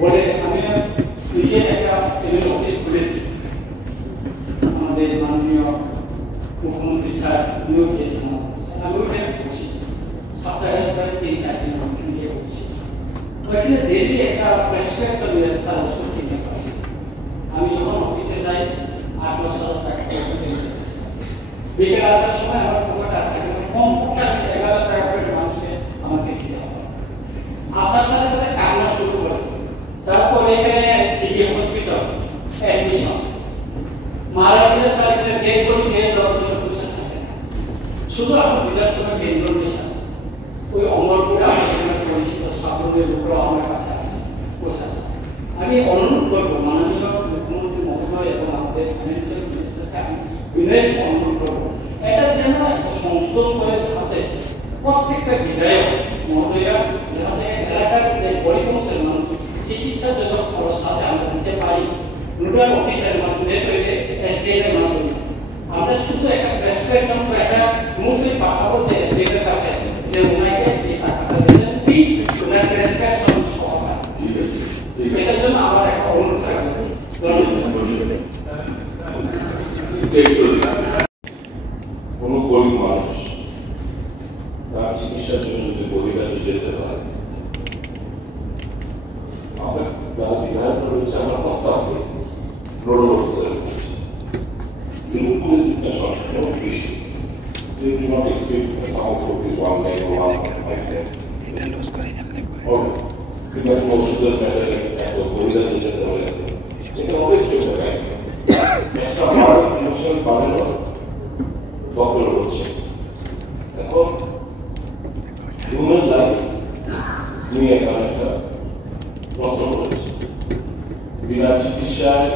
বলে আমি নিজে একটা এমএলএ অফিস খুলেছি আমাদের মাননীয় মুখ্যমন্ত্রী স্যার নিয়োগ দিয়েছেন আমি ওখানে করছি সপ্তাহে প্রায় 3-4 দিন ওখানে গিয়ে করছি ওখানে ডেলি একটা প্রেসক্রিপশন ব্যবস্থা করতে পারি আমি যখন অফিসে যাই 8-10 টাকা বিকেল আসার সময় আমার পকেটে কম পক্ষে 11 টাকা করে মানুষকে আমাকে দিতে হবে আসার সাথে সাথে কান্না শুরু করে তারপর এখানে সিটি হসপিটাল অ্যাডমিশন মারা গেলে সাথে ডেড বডি নিয়ে যাওয়ার জন্য পয়সা থাকে শুধু আপনার বিধানসভা কেন্দ্র মিশন ওই অমরপুরে আমাদের পরিচিত সাধারণের লোকরা আমার কাছে আছে পয়সা আমি অনুরোধ করবো মাননীয় মুখ্যমন্ত্রী মহোদয় এবং আমাদের ফাইন্যান্সিয়াল মিনিস্টারকে আমি বিনয় অনুরোধ করবো এটা যেন সংশোধন করে যাতে প্রত্যেকটা বিধায়ক মহোদয়া যাতে এলাকার যে গরিব মানুষের মানুষ চিকিৎসার জন্য খরচ সাথে আমরা দিতে পারি রুরাল অফিসের মাধ্যমে এসডিএম এর মাধ্যমে আমরা শুধু একটা প্রেসক্রিপশন করে একটা মুখে পাঠাবো যে এসডিএম এর কাছে যে ওনাকে এই টাকাটা দেবেন এই ওনার প্রেসক্রিপশন সহ এটার জন্য আমার একটা অনুরোধ আছে কোনো গরিব মানুষ তার চিকিৎসার জন্য যদি গরিবাতে যেতে পারে আমরা যারা বিধায়ক রয়েছে আমরা প্রস্তাব করি They do not exceed the sound of this one line or one like that. Because most of the matter and the Gorilla is at the way. They can always do the right. Extra power function panel Dr. Roche. Therefore, human life নিয়ে একটা প্রশ্ন রয়েছে বিনা চিকিৎসায়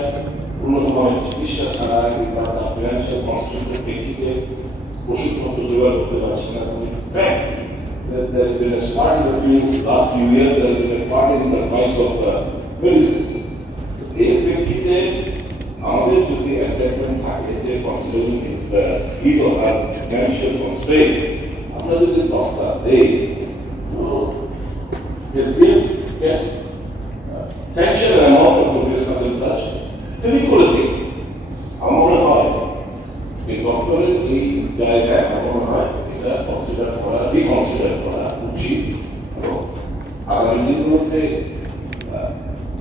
উন্নতমানের চিকিৎসা ছাড়া কিংবা তার ফিনান্সিয়াল কনস্ট্রাকশনের প্রেক্ষিতে ওষুধপত্র জোগাড় করতে পারছি না there's been a start in the last few years, there's been a start in the price of medicine. এই প্রেক্ষিতে আমাদের যদি অ্যাটাচমেন্ট থাকে যে considering his or her financial constraint আমরা যদি দশটা দেই there's been sanctioned amount of rupees such and such তিনি করে দিই আমার মনে হয় এই ডক্টরের এই জায়গায় আমার মনে হয় এটা কনসিডার করা রিকনসিডার করা উচিত এবং আগামী দিনগুলোতে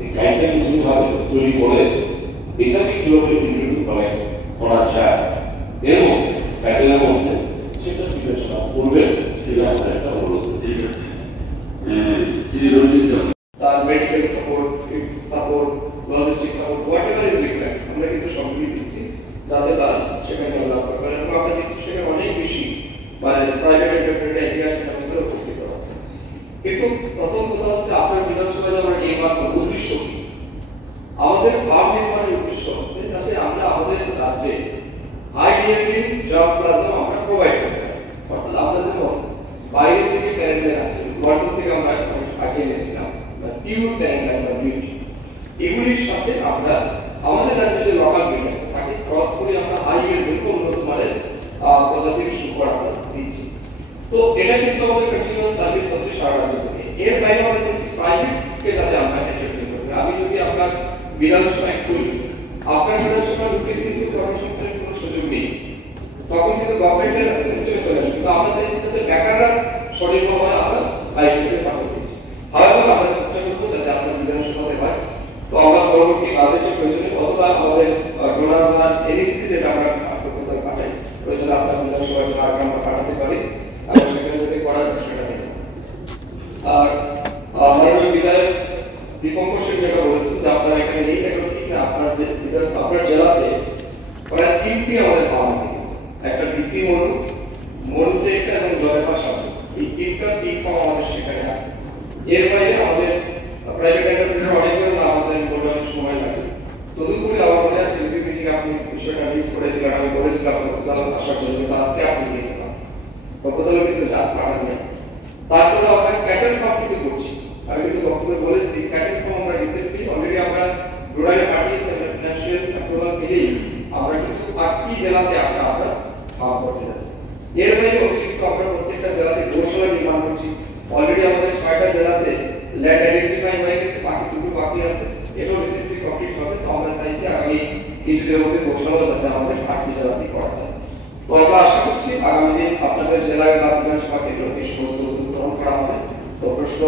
এই গাইডলাইন যেভাবে তৈরি করে এটাকে কিভাবে ইন্ট্রোডিউস করা যায় এর মধ্যে গাইডলাইনের মধ্যে সেটা বিবেচনা করবেন এটা আমাদের একটা অনুরোধ তার medical support logistic support whatever is required আমরা কিন্তু সবগুলি দিচ্ছি যাতে তারা সেখানে লাভ করতে পারে এবং আমরা দিচ্ছি সেখানে অনেক বেশি মানে প্রাইভেট এন্টারপ্রাইজ এরিয়া সেখানে উপকৃত হচ্ছে কিন্তু প্রথম কথা হচ্ছে আপনার বিধানসভায় যে আমরা নির্মাণ করব উদ্দেশ্য কি আমাদের ফার্ম নির্মাণের উদ্দেশ্য হচ্ছে যাতে আমরা আমাদের রাজ্যে হাই ইয়েন্ডিং জব প্লাজা আমরা প্রোভাইড করতে পারি অর্থাৎ আমরা যেমন বাইরে থেকে ট্যালেন্ট আছে লন্ডন থেকে আমরা আগে এনেছিলাম পিওর ট্যালেন্ট বা বিউটি এগুলির সাথে আমরা আমাদের রাজ্যে যে লোকাল বিট আছে তাকে ক্রস করে আমরা হাই ইয়েন্ডিং উন্নত মানের প্রজাতির শুকর আমরা দিচ্ছি তো এটা কিন্তু আমাদের কন্টিনিউয়াস সার্ভিস হচ্ছে সারা রাজ্য থেকে এর বাইরে আমরা চাইছি প্রাইভেটকে যাতে আমরা এন্টারটেইন করতে আমি যদি আপনার বিধানসভায় করি আপনার বিধানসভায় ঢুকে কিন্তু কর্মসংস্থানের কোনো সুযোগ নেই তখন কিন্তু গভর্নমেন্টের সিস্টেমে চলে আসবে তো আমরা চাইছি যাতে বেকাররা সঠিকভাবে আমরা প্রাইভেটকে সাপোর্ট দিচ্ছি হাওয়ার আমরা চেষ্টা করবো যাতে আপনার বিধানসভাতে হয় তো আমরা পরবর্তী বাজেটের প্রয়োজনে অথবা আমাদের ডোনার বা এনএসসি যেটা আমরা প্রপোজাল পাঠাই প্রয়োজনে আপনার বিধানসভায় জন্য আগে আমরা পাঠাতে পারি আর সেখানে যদি করা যায় সেটা দেখব আর মাননীয় বিধায়ক দীপঙ্কর সিং যেটা বলেছেন যে আপনারা এখানে নেই এটা ঠিক না আপনার জেলাতে প্রায় 3টি আমাদের ফার্ম আছে একটা বিসি মরুতে একটা এবং জয়পার সাথে এই 3টা পিক ফার্ম আমাদের সেখানে আছে এর বাইরে আমাদের প্রাইভেট এন্টারপ্রাইজ অনেকজন আমাদের বলবার সময় লাগে তদুপরি আমার মনে আছে এই মিটিং আপনি বিষয়টা মিস করেছিলেন আমি বলেছিলাম প্রপোজাল আসার জন্য কিন্তু আজকে আপনি দিয়েছিলেন প্রপোজাল কিন্তু জাত পাঠান না তারপরে আমরা ক্যাটেল ফার্ম কিন্তু করছি আমি কিন্তু বক্তব্যে বলেছি ক্যাটেল ফার্ম আমরা রিসেন্টলি অলরেডি আমরা রুরালে পাঠিয়েছি আমরা ফিনান্সিয়াল অ্যাপ্রুভাল পেলেই আমরা কিন্তু 8টি জেলাতে আমরা ফার্ম করতে যাচ্ছি এর বাইরে অতিরিক্ত আমরা প্রত্যেকটা জেলাতে গোশালা নির্মাণ করছি অলরেডি আমাদের 6টা জেলাতে ল্যান্ড আইডেন্টিফাই হয়ে গেছে, বাকি দুটো বাকি আছে, এটাও রিসেন্টলি কমপ্লিট হবে। তো আমরা চাইছি আগামী কিছুদিনের মধ্যে ঘোষণা যাতে আমাদের 8টি জেলাতেই করা যায়। তো আমরা আশা করছি আগামী দিন আপনাদের জেলায় বা বিধানসভা কেন্দ্রে এই সমস্ত উদ্যোগ গ্রহণ করা হবে। তো প্রশ্ন